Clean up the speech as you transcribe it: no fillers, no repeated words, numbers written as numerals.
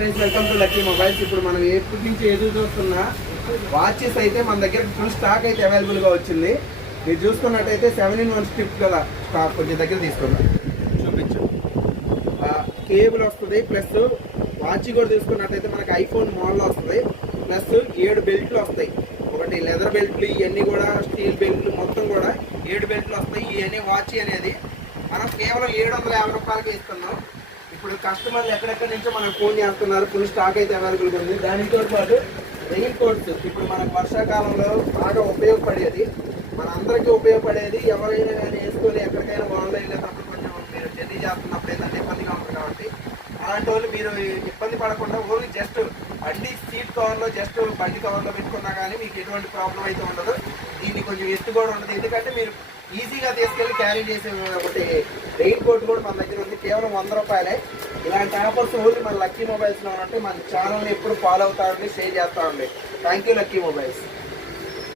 Friends, welcome to lucky mobiles. ఇప్పుడు మనం ఎప్పటి నుంచి ఎదురు చూస్తున్న వాచెస్ అయితే మన దగ్గర ఫుల్ స్టాక్ అయితే అవైలబుల్గా వచ్చింది. మీరు చూసుకున్నట్టయితే 7-in-1 స్ట్రిప్ గల స్టాక్ కొంచెం దగ్గర తీసుకున్నాం, చూపించు. కేబుల్ వస్తుంది, ప్లస్ వాచ్ కూడా తీసుకున్నట్టయితే మనకి ఐఫోన్ మోడల్ వస్తుంది, ప్లస్ 7 బెల్ట్లు వస్తాయి. ఒకటి లెదర్ బెల్ట్లు, ఇవన్నీ కూడా స్టీల్ బెల్ట్లు, మొత్తం కూడా 7 బెల్ట్లు వస్తాయి. ఇవన్నీ వాచ్ అనేది మనం కేవలం 750 రూపాయలకి ఇస్తున్నాం. ఇప్పుడు కస్టమర్లు ఎక్కడెక్కడి నుంచో మనకు ఫోన్ చేస్తున్నారు, ఫుల్ స్టాక్ అయితే అవైలబుల్గా ఉంది. దానితో పాటు రెయిన్ కోట్స్, ఇప్పుడు మనకు వర్షాకాలంలో బాగా ఉపయోగపడేది, మన అందరికీ ఉపయోగపడేది. ఎవరైనా కానీ వేసుకొని ఎక్కడికైనా ఆన్లైన్లో తప్ప కొంచెం మీరు జర్నీ చేస్తున్నప్పుడు ఏంటంటే ఇబ్బందిగా ఉంటుంది కాబట్టి అలాంటి వాళ్ళు మీరు ఇబ్బంది పడకుండా ఓన్లీ జస్ట్ బండి సీట్ కవర్లో, జస్ట్ బండి కవర్లో పెట్టుకున్నా కానీ మీకు ఎటువంటి ప్రాబ్లం అయితే ఉండదు. దీన్ని కొంచెం ఎత్తు కూడా ఉండదు, ఎందుకంటే మీరు ఈజీగా తీసుకెళ్ళి క్యారీ చేసే ఒకటి రెయిన్ కోట్ కూడా మన దగ్గర ఉంది, కేవలం 100 రూపాయలే. ఇలాంటి ఆఫర్స్ ఓన్లీ మన లక్కీ మొబైల్స్లో ఉన్నట్టు మన ఛానల్ని ఎప్పుడు ఫాలో అవుతా ఉండి, షేర్ చేస్తూ ఉండి. Thank you lucky mobiles.